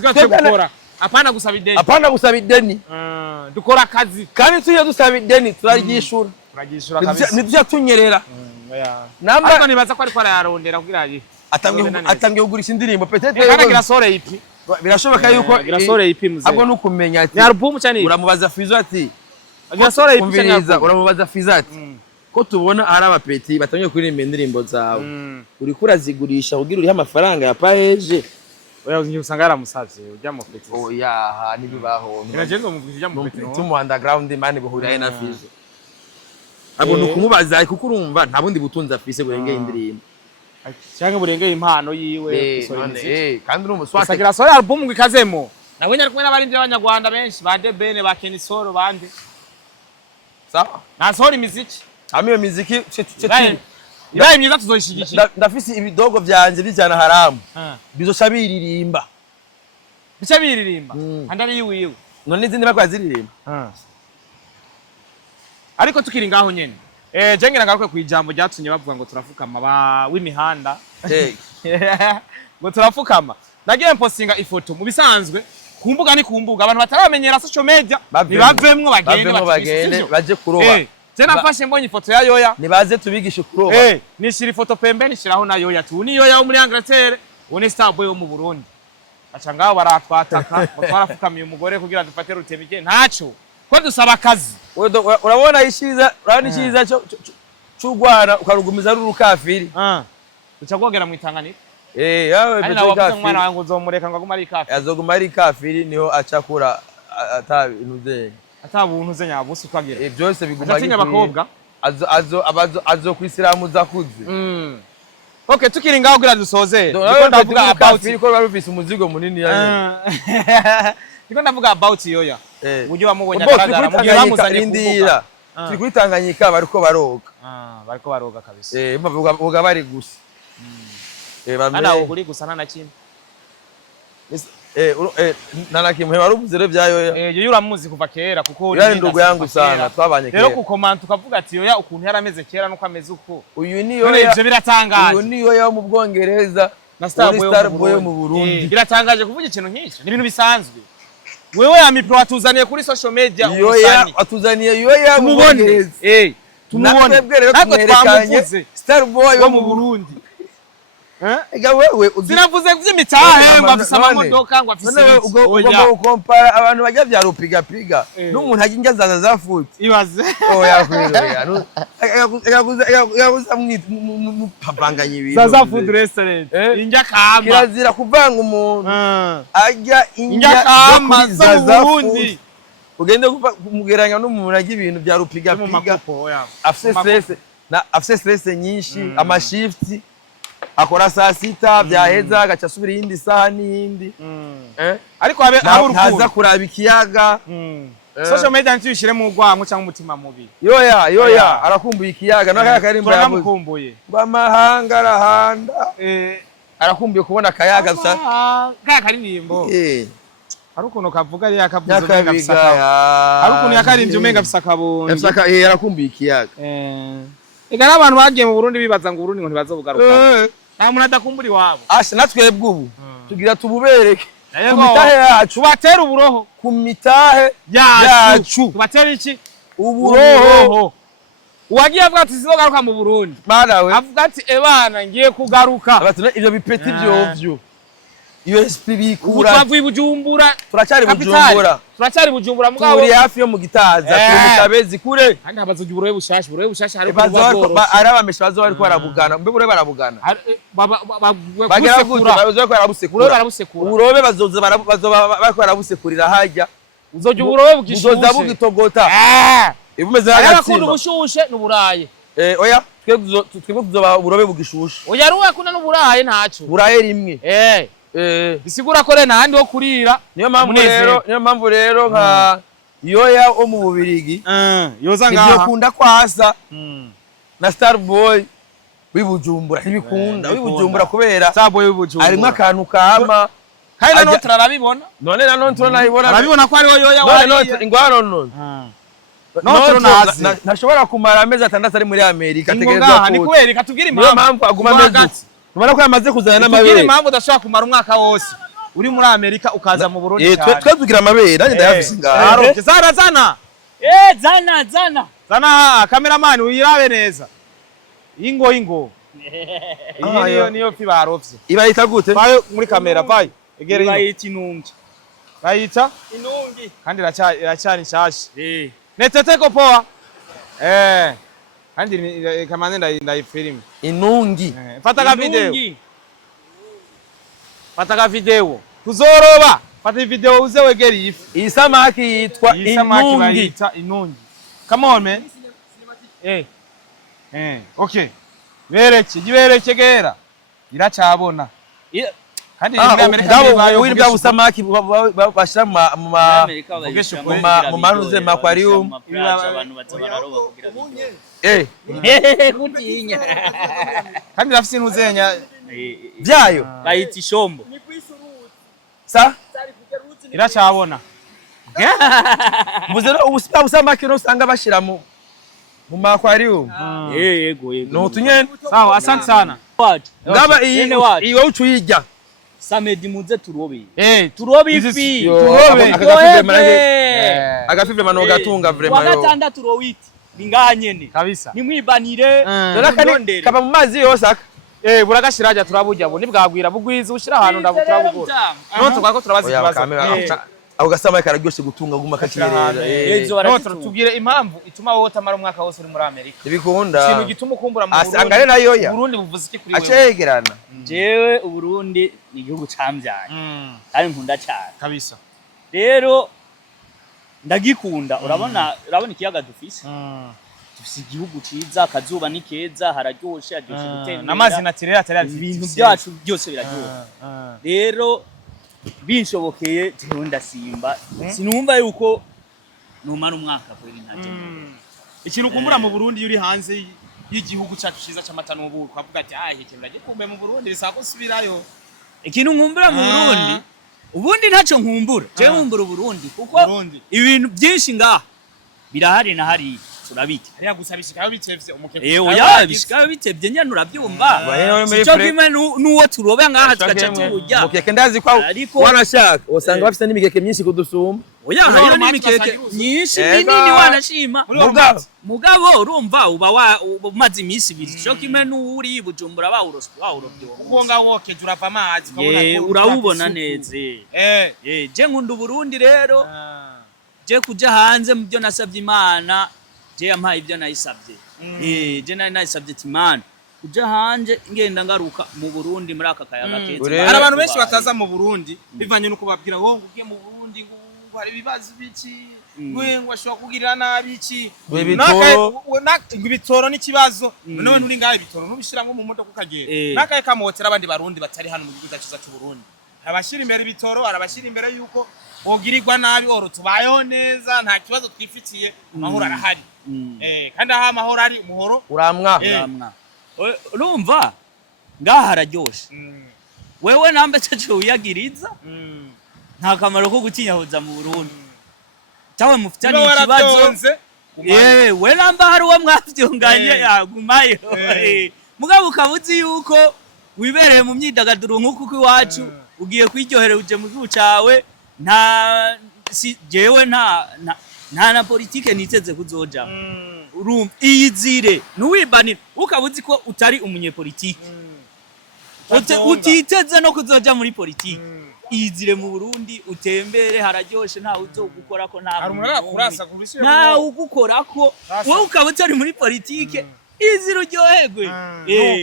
gato gukora apana gusaba ideni dukora akazi kandi tuye dusaba ideni turagishura kabisa nivyo tunyerera namba nibaza ko ari arayarondera kugira ngo atangiye kugurisha indirimbo peut-être kandi girasore ipi birashoboka yuko girasore ipi muze ahubwo nukumenya ati ni album cyane uramubaza Fizo ati girasore ipi cyane uramubaza Fizo ati ko tubona ari abapeti batangiye kuririmba indirimbo zawe uri kurazigurisha kugira uri amafaranga ya paeje oya usanga yaramusavye ujya mu peti oya nibibaho nagenda mu ujya mu peti tumu underground man buhurira na Fizo abo nukumubaza kuko urumva nta bundi butunza afise burengeye indirimbo cyangwa burengeye impano yiwe kandi urumuswate sagira sore album ngikazemo nawe nyari kumwe n'abarindi b'abanyarwanda benshi ba Debene ba Kenisoro bande sawa na sore imiziki amiyo miziki ibaye myiza tuzoyishigikira ndafise ibidogo byanje bijana haramu bizoca biririmba bica biririmba andari yiwe none izindi bakwaziririmba ariko tukiri ngaho nyene jengira ngaruke ku ijambo ryatunye bavuga ngo turafukama ba w'imihanda ngo turafukama nagiye postinga ifoto mu bisanzwe kumbuga ni kumbuga abantu bataramenyera social media nibavemwe bagende baje kuroba je nafashe mbonye ifoto ya Yoya nibaze tubigishe kuroba nishira ifoto pembeni shiraho na Yoya tu ni Yoya wo muri Angleterre one Starboy wo mu Burundi aca ngaho baratwataka batwarafukamiye umugore kugira dufate rutemike ntaco ko dusaba akazi urabona ishiza cy'ugwana ukarugumiza rurukafiri uca kogera mu Tanganyika yawe bityo mwana wangu uzomureka ngo aguma ari kafiri azoguma ari kafiri niho acakura atabintu atabuntu ze nyabusa ukagira byose biguma atinya abakobwa azo kwisilamu zakuze okay tukiri ngaho kugira dusoze ndiko ndavuga about ko barufise umuzigo munini yaje ndiko ndavuga about Yoya uje bamubonye agaragara mu gihe bamuzanye indira turi Tanganyika bariko baroga kabisa bavuga bari gusa ana uguri gusa nana kimwe nana kimwe baruvuze rero bya Yoya Yoya uramuzi kuva kera kuko uri ndugu yangu sana twabanye kera rero ku comment ukavuga ati Yoya ukuntu yarameze kera nuko ameze uko uyu ni Yoya ivyo biratangaje uyu ni Yoya mu Bwongereza na Starboy mu Burundi biratangaje kuvuga ikintu nk'icyo ni ibintu bisanzwe wewe amipro atuzaniye kuri social media Yoya atuzaniye Yoya mu Bwongereza tumubone natwe twamuvuze Starboy wo mu Burundi ega wewe zinavuze vy'imitahe ngo afise amamodoka ngo afise ugomba ukompara abantu bajya bya rupiga n'umuntu aginja zaza zafuti ibaze oya kwero yaguza mupapanganye ibintu zaza food restaurant inja kama kirazira kuvanga umuntu ajya inja kama za Burundi ugende kumugeranya n'umuntu agira ibintu bya rupiga afise stress nyinshi amashifti akora saa sita byaheza agaca asubira iyindi saha n'iyindi ariko habe ntaza kuraba ikiyaga social media ntishire mu rwango cyangwa umutima mubi Yoya arakumbuye ikiyaga n'akaya karimbo yamukumbuye bamahanga arahanda arakumbuye kubona akayaga gusa kaya karimbo ari ukuntu kavuga ari yakavuze umenga bisaka ari ukuntu yakarimbye umenga bisaka bonye arakumbuye ikiyaga ega n'abantu bagiye mu Burundi bibaza ngo Burundi ngo ntibazobugaruka nta muntu adakumbura iwabo natwebwe ubu tugira tububereke ku mitahe yacu tubatera uburoho ku mitahe yacu tubatera iki uburoho uwagiye avuga ati sizogaruka mu Burundi avuga ati ebana ngiye kugaruka ivyo bipeti vyovyo USP bikura twavuye Bujumbura turacyari Bujumbura mugabo turi hafi yo mu Gitaza turi mu Kabezi kure kandi abazoga uburohe bushasha hari arabamesha bazo bari ko barabugana mbe burohe barabugana barabusekura uburobe bazoza bari ko barabusekurira hajya uzoja uburohe bugishushe uzoza bugitogota ibumeze hagati ubushushe n'uburaye oya twebwe tuzoba uburobe bugishushe oya ruwe kuna n'uburaye ntaco buraye rimwe bisigura ko rena handi ho kurira niyo mpamvu rero nka Yoya wo mu Bubirigi yoza ngaha ibyo kunda kwasa na Starboy wibujumbura ntibikunda wibujumbura kubera Starboy wibujumbura arimo akantu kama kandi na notre arabibona none na notre nayibona arabibona ko ari yoya wari notre ingwano none notre nazi ntashobora kumara amezi 6 ari muri Amerika ategerezwa ko ni kubereka tubwire impamvu aguma amezi ubona ko yamaze kuzana n'amabere tubwire impamvu udashobora kumara umwaka wose uri muri Amerika ukaza mu Burundi cyane twe tugira amabere nanjye ndayafise ngaho zana zana cameraman uyirabe neza ingo iyi niyo fi barovye ibayita gute bayo muri kamera vayo egere bayita inungi bayita inungi kandi iracyari nshasha netete ko poa kandi kamane ndayifilm inungi fata ka video tuzoroba fata video uze wegere ifi iyi samaki yitwa inungi come on man okay gibereke gera iracyabona kandi wiri bwa busamaki bashira mu manuze aquarium abantu batararoba kugira kutinya kandi rafisi nuzenya byayo bayita ishombo sa iracyabona muzero ubusamaki no usanga bashira mu aquarium yego no tunyene sawa asante sana ngaba iyi wowe ucuyijya samedi muze turobe turobe ifi agafivre mano gatunga vraiment yo wagatanda turowiti binganyene kabisa nimwibanire ndondere kaba mu mazi yose aka buragashiraje turabujya bo nibwagwira bugwiza ushira ahantu ndabuturabugura no twako turabaza ikibazo aho gasama kararyoshe gutunga guma kakirera no tubwire impamvu ituma wowe tamara umwaka wose uri muri Amerika ibikunda ikintu gituma ukumbura mu Burundi asangare nayo ya Burundi buvuze iki kuri wewe acegerana jewe uburundi ni igihugu cambyanye kandi nkunda cyane kabisa rero ndagikunda urabona ikiyaga dufise dufise igihugu ciza akazuba ni keza hararyoshe gutembera n'amazi naturel atari ibintu byacu byose biraryoha rero binshobokeye jewe ndasimba sinumva yuko numara umwaka kweri ntaje ikintu ukumbura mu Burundi yuri hanze y'igihugu cyacu ciza cy'amata n'ubu kwavuga ati ikintu ndagikumbe mu Burundi bisako subirayo ikintu nkumbura mu Burundi ubundi ntacyo nkumbura jewe nkumbura Burundi kuko ibintu byinshi ngaha birahari na hari turabike hariya gusabishikayo bitevye umukeke bishikayo bitevye nyane urabyumva cyo kimwe nuwo turobe ngaha tugaca turujya umukeke ndazi kwa wanashaka usanga bafite n'imigeke myinshi kudusumba hariyo n'imikeke myinshi minini wanashima mugabo urumva uba umaze iminsi ibiri cyo kimwe n'uri Bujumbura bawurobye ubonga woke turava amazi urawubona neza je nkunda Burundi rero je kuja hanze mu byo nasabye Imana je yampaye ibyo nayisabye je nayisabye Imana kuja hanze ngenda ngaruka mu Burundi muri aka kayaga keza hari abantu benshi bataza mu Burundi bivanye nuko babwira ngo ugiye mu Burundi ngo hari ibibazo biki ngo ashobora kugirira nabi iki ibitoro n'ikibazo none nturi ngaho ibitoro nubishiramo mu modoka ukagera nakaye kamotera abandi barundi batari hano mu gihugu cyacu cy'u Burundi abashira imbere ibitoro arabashira imbere yuko ogirirwa nabi oro tubayeho neza nta kibazo twifitiye amahoro arahari kandi aha amahoro ari umuhoro uramwa urumva ngaha hararyoshe wewe nambe cyacu uyagiriza nta kamaro ko gutinyahoza mu Burundi tawe mufitani ikibazo we namba hari uwo mwavyonganye yagumayo mugabo ukabuzi yuko wibereye mu myidagaduro nk'uko iwacu ugiye kwiryohera uje mu gihugu cawe jewe nta politike niteze kuzoja urumva iyizire nuwibanira ukabuzi ko utari umunyepolitike utiteze no kuzoja muri politike iyizire mu Burundi utembere hararyoshe nta uzogukora ko nta ugukorako wowe ukaba utari muri politike izira uryoherwe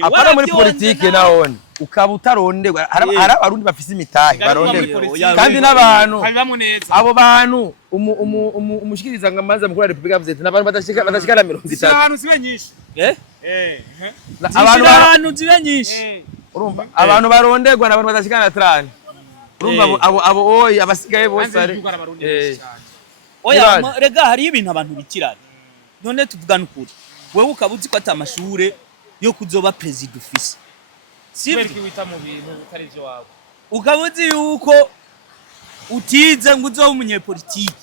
apana muri politike naone ukaba utaronderwa hari abarundi bafise imitahe baronderwa kandi n'abantu abo bantu umushikiriza ngamaza mukuru wa Republika yavuze ati n'abantu badashika na 30 abantu zibe nyinshi abantu zibe nyinshi urumva abantu baronderwa n'abantu badashika na 30 urumva abo oyi abasigaye bose oya rega hari ibintu abantu bikiranye none tuvugana ukuri wewe ukabuzi ko atamashure yo kuzoba president ufise sibyo wita mu bintu utari byo wawe ukabuzi yuko utize ngo uzobe umunyepolitiki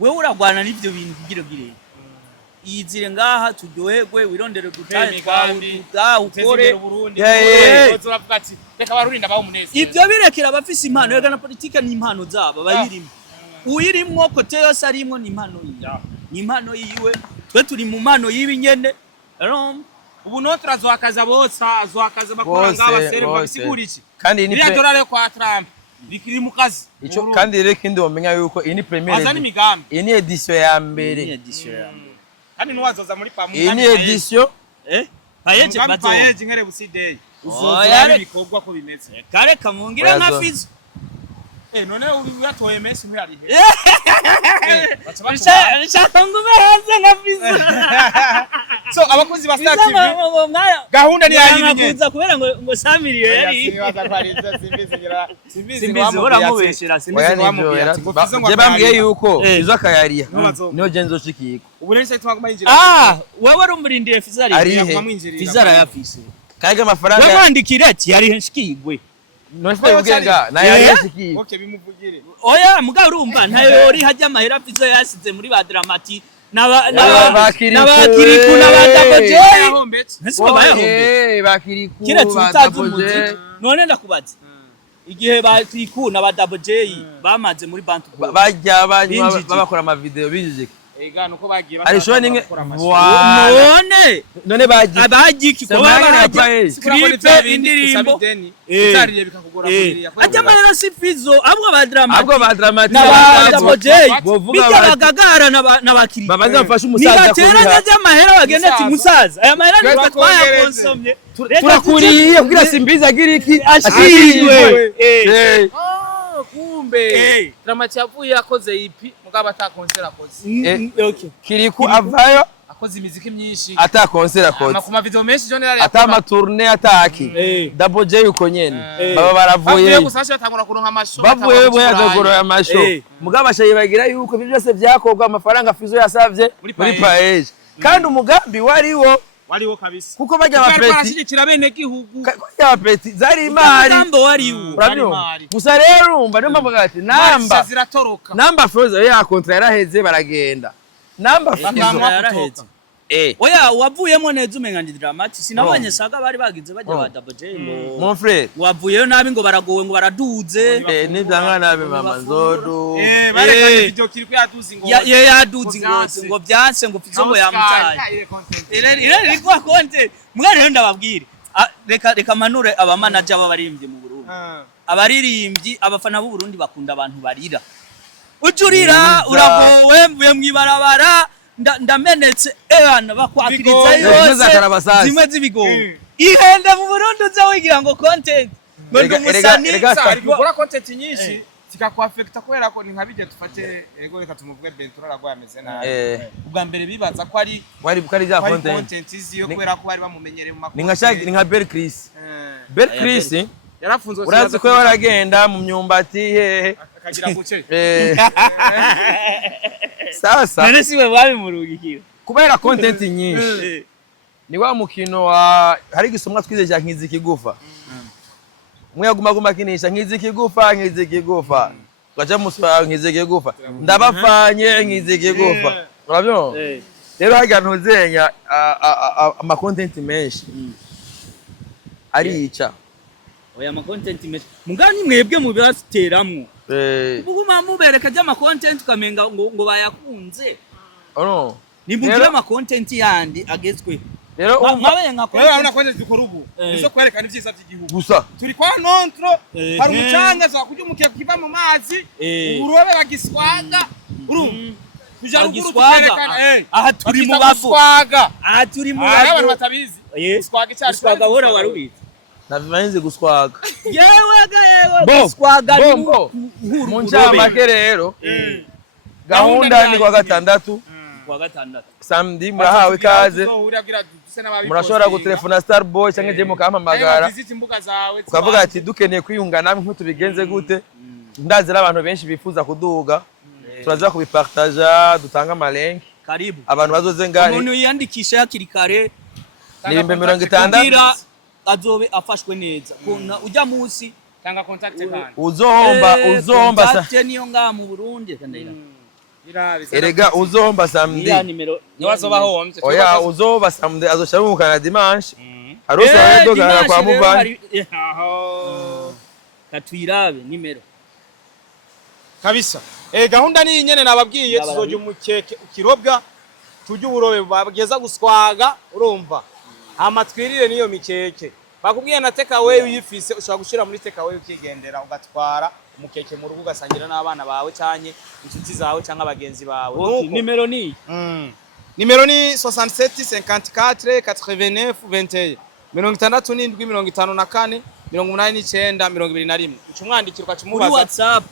wewe uragwana n'ivyo bintu kugira gire yizire ngaha turyoherwe wirondere gutaye twawe ukore uravuga ati reka barurinda baho umunezero ivyo birekera abafise impano yega na politike ni impano zabo bayirimo uyirimwo kote yose arimwo ni impano yiwe ni impano yiwe twe turi mu mpano yibi nyene ubu no turazohakaza bose azohakaza bakora ng'abasere babisigura iki kandi ni dolari kwa Trump bikiri mu kazi ico kandi rero kindi wamenya yuko iyi ni premiere azani migambi iyi ni edition ya mbere kandi nuwazoza muri pamu iyi ni edition payeje bazo payeje nkere busideye uzoza bikogwa ko bimeze kare kamungira nka fizo none uyatoye Messi ntiyari nshaka ngume hanze nka fizo so abakozi ba Star TV gahunda ni yayiri nye kuza kubera ngo Samiriyo yari simbizi baramubeshera simbizi bamubwira je bambwiye yuko fizo akayariya niyo je nzoshikiko ubu rero se twaguma yinjira wewe urumurindire fizo ari fizo arayafise kage amafaranga bamwandikira ati yari henshikigwe nose ugenga na yari yashikiko okay bimuvugire oya muga urumva ntayo yori hajya amahera fizo yasize muri ba Dramati n'abakiriku n'abadaboje nasibo bayahombe bakiriku kiretse utazi umuti none ndakubaza igihe bakiriku n'abadaboje bamaze muri bantu bajya babakora ama video bijije ega nuko bagiye arishobora nimwe none abagiki ko babaje script indirimbo utariye bikakugora kuriya ajya amarero si fizo abwo ba Dramati n'abadaboje bovuga bagagara n'abakiri babanza bafashe umusaza nibateranya by'amahera bagenda ati musaza aya mahera ni twayakonsomye turakuriye kugira simbiza giriki ashirwe kumbe Dramati yavuye yakoze ipi mugabo atakonsera akoze okay kiriku avayo akoze imiziki myinshi atakonsera akoze kuma video menshi jone yari atama tourner ataki double J uko nyene baba baravuye gusasha atangura kuronka amasho bavuye bo yazogoro ya masho mugabo ashayibagira yuko ibyo byose byakobwa amafaranga fizo yasavye muri paege kandi umugambi wariwo kabisa kuko bajya barashigikira bene gihugu ya peti zari imari umugambo wariwo gusa rero umva niyo mpamvu ati namba ziratoroka namba fizo ya contrat yaraheze baragenda namba fizo yaraheze oya wavuyemo neza umenga ndi Dramati sinabonye saga bari bagize bajya ba Double J ngo mon frère wavuyeyo nabi ngo baragowe ngo baraduze ni danga nabe mama nzodo barekanye video kiri ko yaduze ngo yaduze ngo byanse ngo fizo ngo yamutaye ire rikwa konte mwari rero ndababwire reka manure aba manager b'abaririmbyi mu Burundi abaririmbyi abafana b'u Burundi bakunda abantu barira ujurira uragowe mvuye mwibarabara ndamenetse ebana bakwakiriza yose zimwe z'ibigongo ihende mu Burundi uza wigira ngo content ngo umusani ari gukora content nyinshi zikakwafecta kubera ko ni nkabije dufate ego reka tumuvuge Bentura ragwa yameze nabi ubwa mbere bibaza ko ari bukari za content iziyo kubera ko bari bamumenyereye mu makuru ni nka Bel Chris yarafunzwe urazi ko waragenda mu myumbati hehe akagira guce sasa none siwe babimurugikira kubera content nyinshi ni wa mukino wa hari gisomwa twize cya nkizi kigufa mwe aguma kinisha nkizi kigufa gacha muswa nkizi kigufa ndabafanye nkizi kigufa urabyo rero hajya ntuzenya ama content menshi arica oya ama content menshi mugani mwebwe mu byasteramwo ubuguma mubereka jya ama content kamenga ngo bayakunze no ni mugira ama content yandi agezwe rero mwabaye nka urabona content dukora ubu izo kwerekana ivyiza by'igihugu gusa turi kwa nontro hari umucanga zo kujya umukiye kiva mu mazi urobe bagiswaga kuja ruguru tukerekana aha turi mu bafu aha turi mu bafu abantu batabizi guswaga cyari guswaga hora warubizi nabimanze guswaga yewe guswaga mu ncamake rero gahunda ni kwa gatandatu samedi murahawe ikaze murashobora gutelefona Starboy cyangwa je mukampamagara ukavuga ati dukeneye kwiyunga namwe nk'utubigenze gute ndazira abantu benshi bifuza kuduga turaza kubipartager dutanga amalenk karibu abantu bazoze ngari umuntu yandikisha hakiri kare ni 60 azobe afashwe neza kuna ujya munsi tanga contact kandi uzohomba contact niyo nga mu Burundi kandira erega uzohomba samedi ya nimero niwazobaho womze oya uzoba samedi azosharuka dimanche arosa doga kwa muvani katwirabe nimero kabisa gahunda ni nyene nababwiye tuzoje umukeke ukirobwa tujye uburobe bageza guswaga urumva amatwirire niyo mikeke bakubwiye na take away uyifise ushobora gushira muri take away ukigendera ugatwara umukeke mu rugo ugasangira n'abana bawe cyanye inshuti zawe cyangwa abagenzi bawe nuko nimero ni nimero ni 67 54 89 21 67 54 89 ucumwandikira ukacumubaza kuri WhatsApp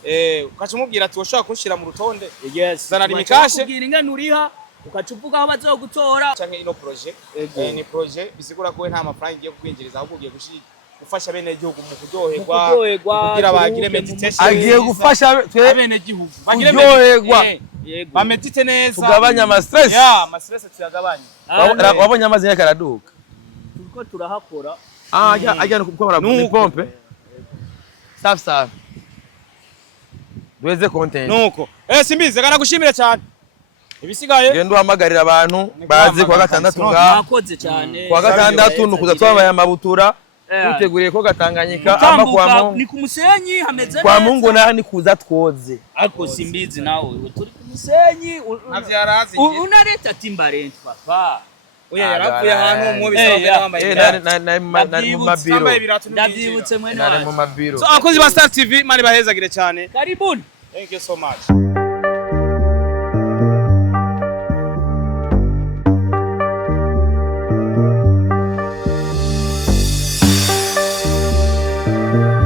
ukacumubwira ati woshaka kunshira mu rutonde yes zana rimikashe kubwira ingana uriha ukacuvuga aho bazogutora canke ino projet ni projet bisigura ko nta mafaranga igiye kukwinjiriza ahubwo ugiye gufasha bene gihugu mu kuryoherwa kugira bagire meditation agiye gufasha bene gihugu bagire kuryoherwa bamedite neza tugabanya ama stress ama stress tuyagabanya wabonye amazi yakaraduka turiko turahakora ajya gukora ni pompe safi duweze content nuko simbize kana gushimira cyane ibisigaye genda uhamagarira abantu bazi kwa gatandatu ngakoze cyane kwa gatandatu nukuza twabaye amabutura uteguriye ko gatanganyika ama kwa Mungu ni ku musenyi hameze kwa Mungu ni kuza twoze ariko simbizi nawe turi ku musenyi navyarazi unareta timbarent papa oya yaravuye ahantu mu bisaba bambaye na mu mabiro ndabyibutse mwene na mu mabiro so akozi ba Star TV mari bahezagire cyane karibuni thank you so much